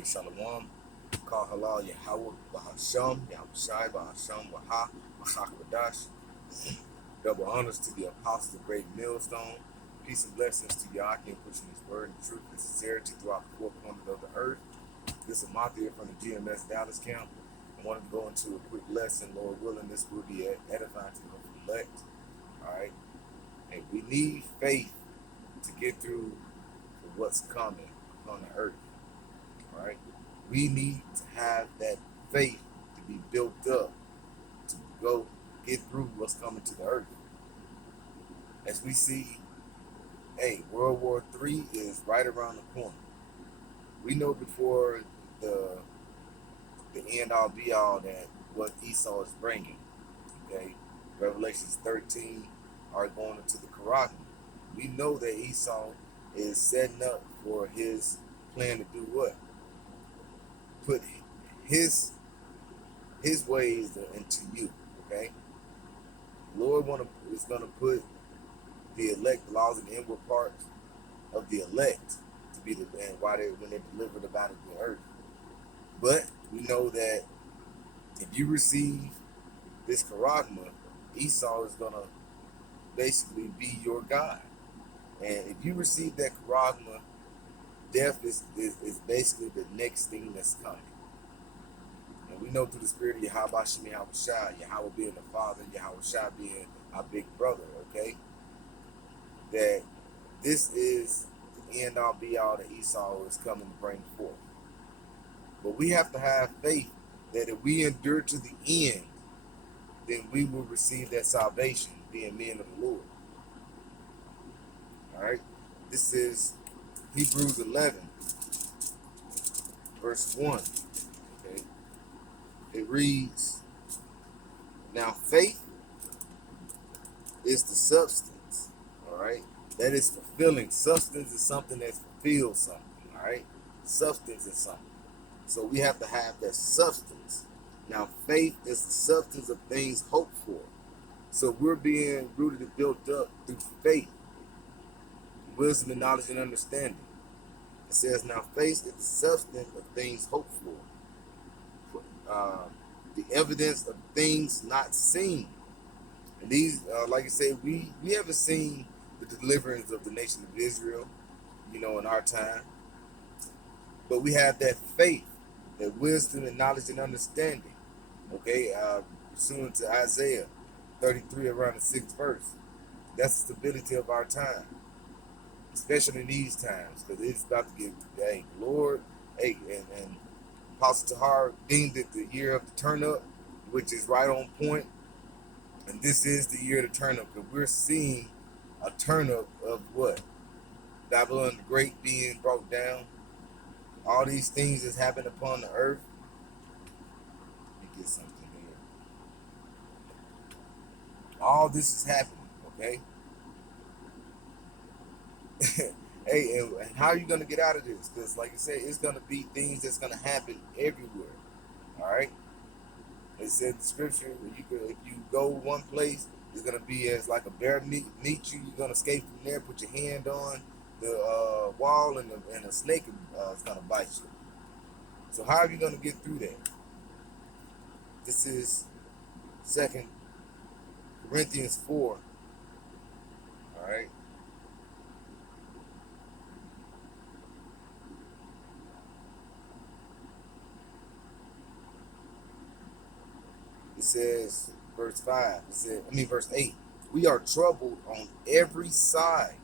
Hey, Shalom, Kal Halal, Yahweh, Bahasham, Yahushai, Bahasham, Waha, Machakwadash. Double honors to the apostles of Great Millstone. Peace and blessings to Yahweh, pushing his word and truth and sincerity throughout the four corners of the earth. This is Mathia from the GMS Dallas camp. I wanted to go into a quick lesson. Lord willing, this will be edifying to the elect. All right. And we need faith to get through what's coming on the earth. All right. We need to have that faith to be built up to go get through what's coming to the earth. As we see, World War III is right around the corner. We know before the end all be all that what Esau is bringing. Okay, Revelations 13 are going into the Quran. We know that Esau is setting up for his plan to do what? Put his ways into you. Okay, Lord is gonna put the elect, the laws, and the inward parts of the elect to be the and why when they deliver the battle to the earth. But we know that if you receive this charagma, Esau is gonna basically be your God. And if you receive that charagma, death is basically the next thing that's coming. And we know through the spirit of Yahweh Shem Yahweh Yahweh being the Father, Yahweh Shai being our big brother, okay? That this is the end all be all that Esau is coming to bring forth. But we have to have faith that if we endure to the end, then we will receive that salvation, being men of the Lord. All right? This is Hebrews 11, verse 1. Okay? It reads, now faith is the substance, all right? That is fulfilling. Substance is something that fulfills something, all right? Substance is something. So we have to have that substance. Now, faith is the substance of things hoped for. So we're being rooted and built up through faith, wisdom and knowledge and understanding. It says, now faith is the substance of things hoped for, the evidence of things not seen. And these, like I said, we haven't seen the deliverance of the nation of Israel, in our time. But we have that faith, that wisdom and knowledge and understanding. Okay, pursuant to Isaiah 33 around the 6th verse. That's the stability of our time, especially in these times, because it's about to get, Lord, and Apostle Tahar deemed it the year of the turn up, which is right on point. And this is the year of the turn up, because we're seeing a turn up of what? Babylon the Great being brought down. All these things that's happened upon the earth. Let me get something here. All this is happening, okay? And how are you going to get out of this? Because, like I said, it's going to be things that's going to happen everywhere, all right? It said in the scripture, if you go one place, it's going to be as like a bear meet you. You're going to escape from there, put your hand on the wall, and a snake is going to bite you. So how are you going to get through that? This is 2 Corinthians 4, all right? It says, verse 8, we are troubled on every side.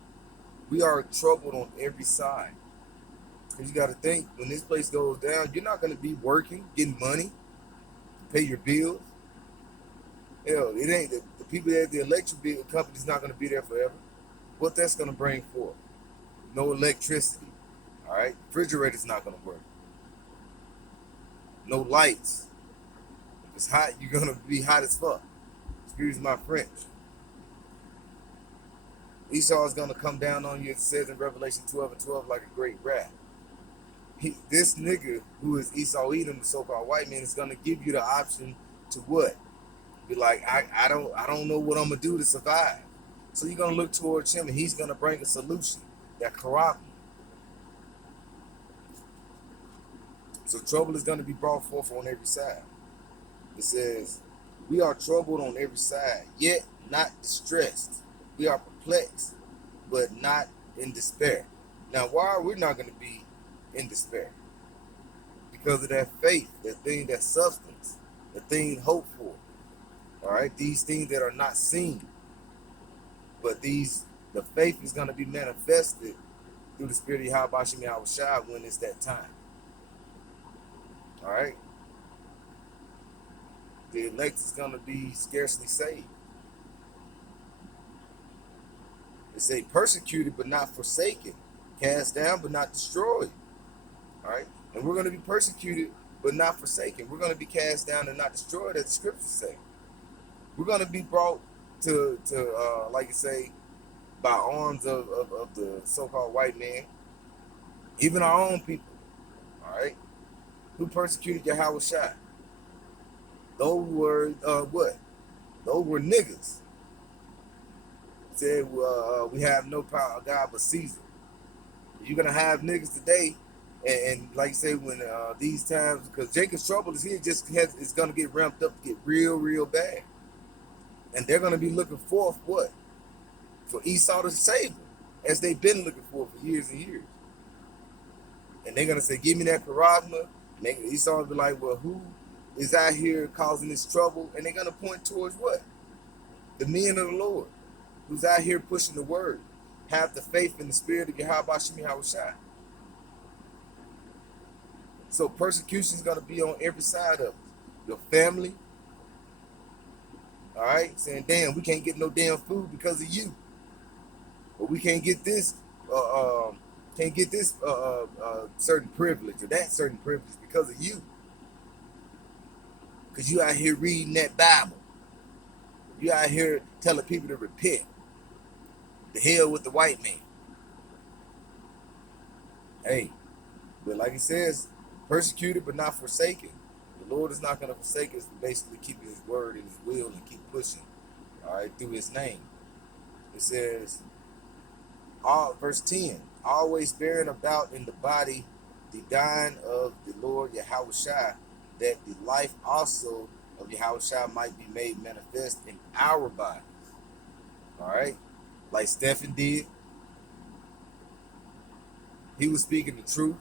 We are troubled on every side. Because you got to think, when this place goes down, you're not going to be working, getting money, pay your bills. Hell, it ain't the people at the electric bill company's not going to be there forever. What that's going to bring forth? No electricity. All right, refrigerator's not going to work. No lights. If it's hot, you're going to be hot as fuck. Excuse my French. Esau is going to come down on you, it says in Revelation 12:12, like a great wrath. This nigga who is Esau Edom, the so-called white man, is going to give you the option to what? Be like, I don't know what I'm going to do to survive. So you're going to look towards him, and he's going to bring a solution, that charagma. So trouble is going to be brought forth on every side. It says, we are troubled on every side, yet not distressed. We are perplexed, but not in despair. Now, why are we not going to be in despair? Because of that faith, that thing, that substance, the thing hoped for. All right, these things that are not seen, but the faith is going to be manifested through the Spirit of Yahweh Shem Yahushua when it's that time. All right, the elect is going to be scarcely saved. It say persecuted but not forsaken, cast down but not destroyed. All right, and we're going to be persecuted but not forsaken. We're going to be cast down and not destroyed, as the scriptures say. We're going to be brought to like you say, by arms of the so-called white man, even our own people. All right, who persecuted Yahweh Shai? Those were what? Those were niggas. Said we have no power of God but Caesar. You're gonna have niggas today, and like you say, when these times, because Jacob's trouble is here, it's gonna get ramped up to get real bad, and they're gonna be looking forth what? For Esau to save them, as they've been looking for years and years. And they're gonna say, "Give me that charisma." And Esau will be like, "Well, who is out here causing this trouble?" And they're gonna point towards what? The men of the Lord, who's out here pushing the word, have the faith in the Spirit of Yahweh Shem Yahushua. So persecution is gonna be on every side of it. Your family, all right, saying, "Damn, we can't get no damn food because of you." But we can't get this, certain privilege or that certain privilege because of you. Because you out here reading that Bible. You out here telling people to repent. The hell with the white man. Hey, but like it says, persecuted but not forsaken. The Lord is not going to forsake us for basically keeping his word and his will and keep pushing, all right, through his name. It says, verse 10, always bearing about in the body the dying of the Lord Yahushua, that the life also of Yahushua might be made manifest in our bodies. All right, like Stephen did. He was speaking the truth.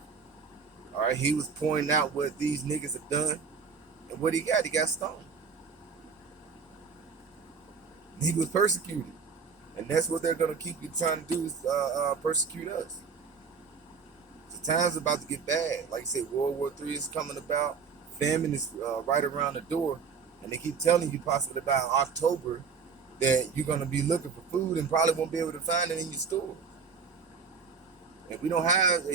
All right, he was pointing out what these niggas have done, and what he got stoned. He was persecuted. And that's what they're going to keep trying to do, is persecute us. The time's about to get bad. Like I said, World War III is coming about. Famine is right around the door. And they keep telling you possibly about October that you're going to be looking for food and probably won't be able to find it in your store. And we don't have,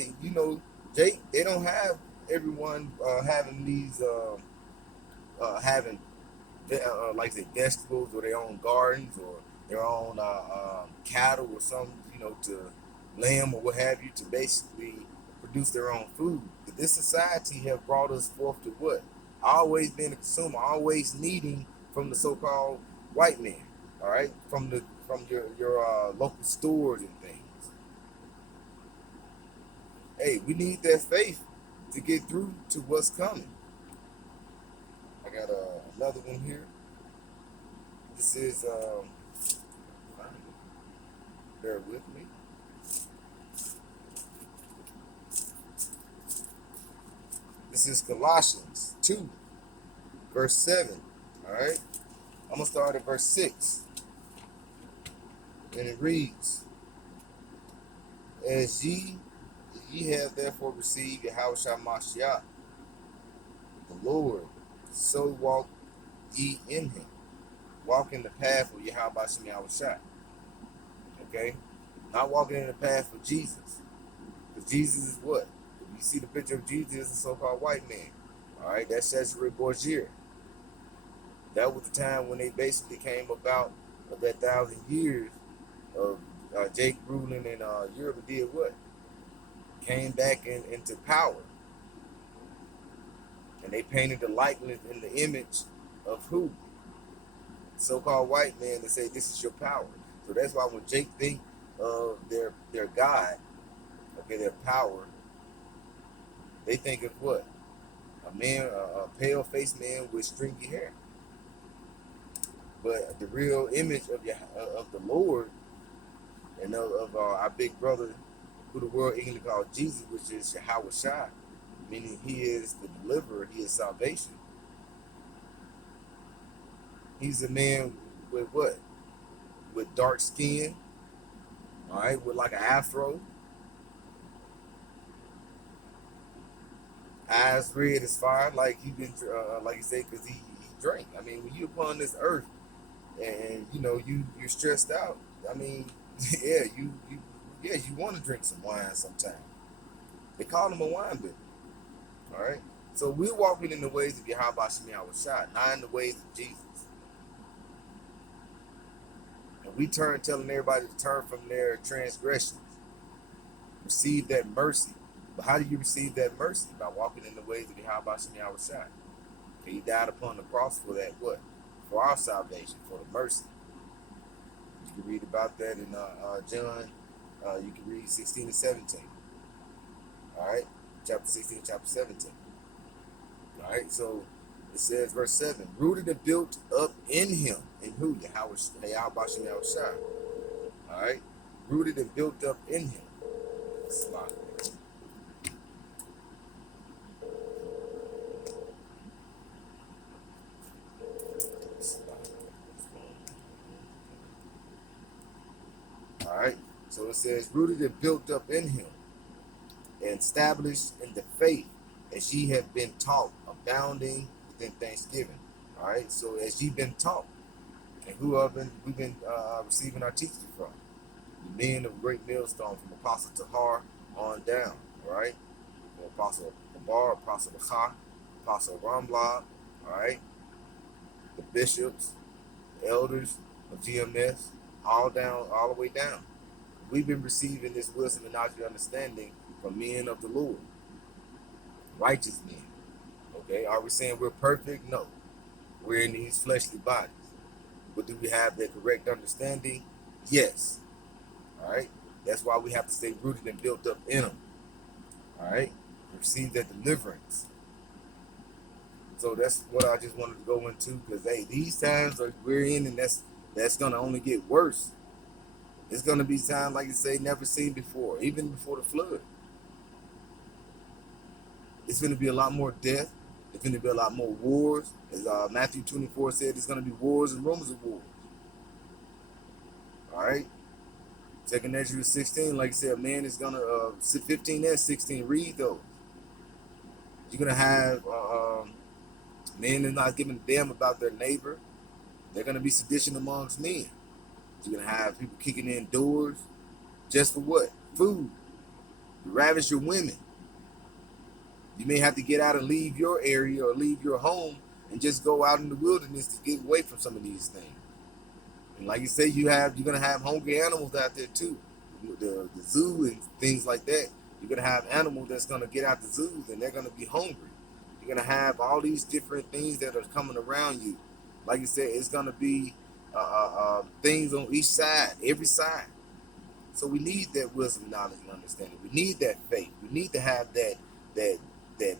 Jake, they don't have everyone having these, like I said, vegetables or their own gardens or their own cattle or something, to lamb or what have you, to basically produce their own food. But this society have brought us forth to what? Always being a consumer, always needing from the so-called white man, all right, from your local stores and things. Hey, we need that faith to get through to what's coming. I got another one here. This is bear with me. This is Colossians 2, verse 7. All right. I'm going to start at verse 6. And it reads, as ye have therefore received Yahushua Mashiach, the Lord, so walk ye in him. Walk in the path of Yahweh Shem Yahushua. Okay? Not walking in the path of Jesus. Because Jesus is what? If you see the picture of Jesus, is a so-called white man. All right? That's Cesare Borgia. That was the time when they basically came about of that 1,000 years of Jake ruling in Europe, and did what? Came back into power. And they painted the likeness and the image of who? So-called white man, to say this is your power. So that's why when Jake think of their God, okay, their power, they think of what? a pale-faced man with stringy hair. But the real image of the Lord and of our big brother, who the world English called Jesus, which is Yahweh Shai, meaning he is the deliverer, he is salvation. He's a man with what? With dark skin, all right, with like an afro, eyes red as fire, like he been, like you say, because he drank. I mean, when you upon this earth and you know you're stressed out. I mean, yeah, you want to drink some wine sometime. They call him a wine bibber. All right. So we're walking in the ways of Yahweh Shemi Shai, not in the ways of Jesus. And we telling everybody to turn from their transgressions, receive that mercy. But how do you receive that mercy? By walking in the ways of Yahweh Shemi Shai. He died upon the cross for that what? For our salvation, for the mercy. You can read about that in John. You can read 16 and 17. All right, chapter 16, chapter 17. All right, so it says, verse 7, rooted and built up in him. In who? Yahweh Shai. All right, rooted and built up in him. All right, so it says, rooted and built up in him, and established in the faith as ye have been taught, abounding within thanksgiving. All right, so as ye been taught, and who have we've been receiving our teaching from, the men of great millstone, from Apostle Tahar on down. All right, from Apostle Abar, Apostle Achah, Apostle Ramlab. All right, the bishops, the elders of GMS, all the way down. We've been receiving this wisdom and knowledge and understanding from men of the Lord, righteous men. Okay, are we saying we're perfect? No, we're in these fleshly bodies. But do we have the correct understanding? Yes. All right, that's why we have to stay rooted and built up in them. All right, receive that deliverance. So that's what I just wanted to go into, because hey, these times we're in, and that's gonna only get worse. It's gonna be times, like you say, never seen before, even before the flood. It's gonna be a lot more death. It's gonna be a lot more wars. As Matthew 24 said, it's gonna be wars and rumors of wars. All right. 2nd Ezra 16, like I said, man is gonna 15 and 16. Read those. You're gonna have men is not giving a damn about their neighbor. They're gonna be sedition amongst men. You're gonna have people kicking in doors just for what? Food. You ravish your women. You may have to get out and leave your area or leave your home and just go out in the wilderness to get away from some of these things. And like you say, you're gonna have hungry animals out there too. The zoo and things like that. You're gonna have animals that's gonna get out the zoos and they're gonna be hungry. You're gonna have all these different things that are coming around you. Like you said, it's gonna be things on each side, every side. So we need that wisdom, knowledge, and understanding. We need that faith. We need to have that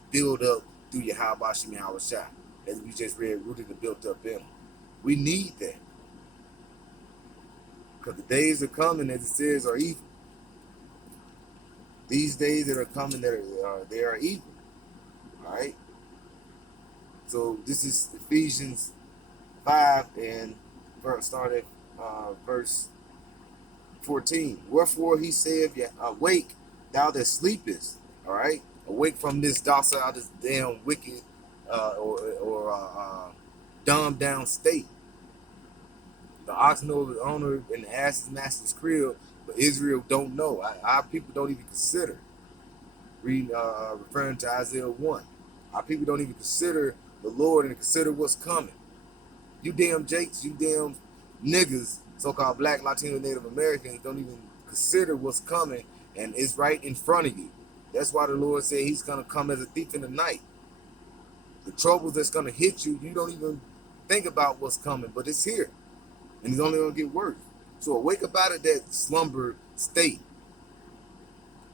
build up through Yahweh Shemi Shai, as we just read, rooted and built up in them. We need that, because the days are coming, as it says, are evil. These days that are coming, they are evil. All right. So this is Ephesians 5 and start at verse 14. Wherefore he said, awake, thou that sleepest. All right, awake from this docile, this damn wicked or dumbed down state. The ox knows his owner and the ass his master's crib, but Israel don't know. Our people don't even consider. Referring to Isaiah 1. Our people don't even consider the Lord and consider what's coming. You damn Jakes, you damn niggas, so-called Black, Latino, Native Americans, don't even consider what's coming, and it's right in front of you. That's why the Lord said he's going to come as a thief in the night. The troubles that's going to hit you, you don't even think about what's coming, but it's here, and it's only going to get worse. So awake up out of that slumber state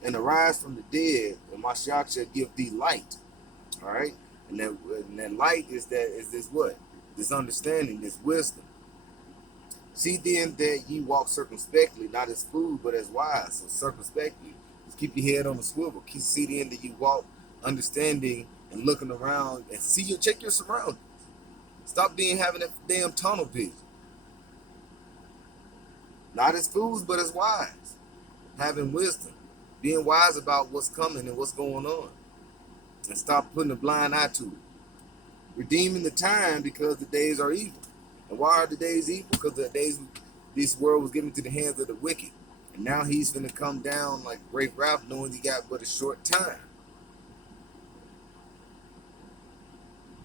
and arise from the dead, and Mashiach shall give thee light. All right? And that light is this what? This understanding, this wisdom. See then that ye walk circumspectly, not as fools, but as wise. So circumspectly, just keep your head on the swivel. See then that you walk understanding and looking around and check your surroundings. Stop having that damn tunnel vision. Not as fools, but as wise. Having wisdom. Being wise about what's coming and what's going on. And stop putting a blind eye to it. Redeeming the time because the days are evil. And why are the days evil? Because the days this world was given to the hands of the wicked. And now he's going to come down like great wrath, knowing he got but a short time.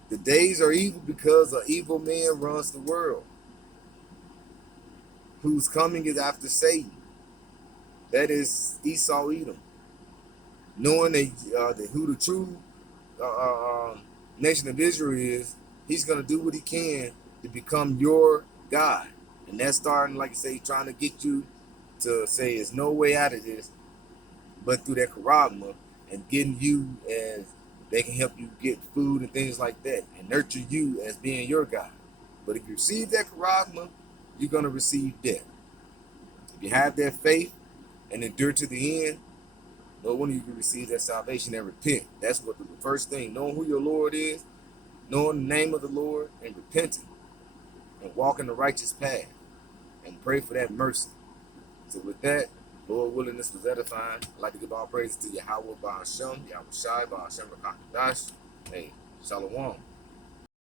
The days are evil because an evil man runs the world, whose coming is after Satan. That is Esau Edom. Knowing that who the true nation of Israel is, he's going to do what he can to become your God. And that's starting, like I say, trying to get you to say there's no way out of this but through that charagma, and getting you as they can help you get food and things like that and nurture you as being your God. But if you receive that charagma, you're going to receive death. If you have that faith and endure to the end, no wonder you can receive that salvation and repent. That's what the first thing, knowing who your Lord is, knowing the name of the Lord, and repenting and walking the righteous path and pray for that mercy. So with that, Lord willing, this was edifying. I'd like to give all praises to Yahweh Ba'ashem, Yahweh Shai Ba'ashem Rakakadash. Hey, Shalom.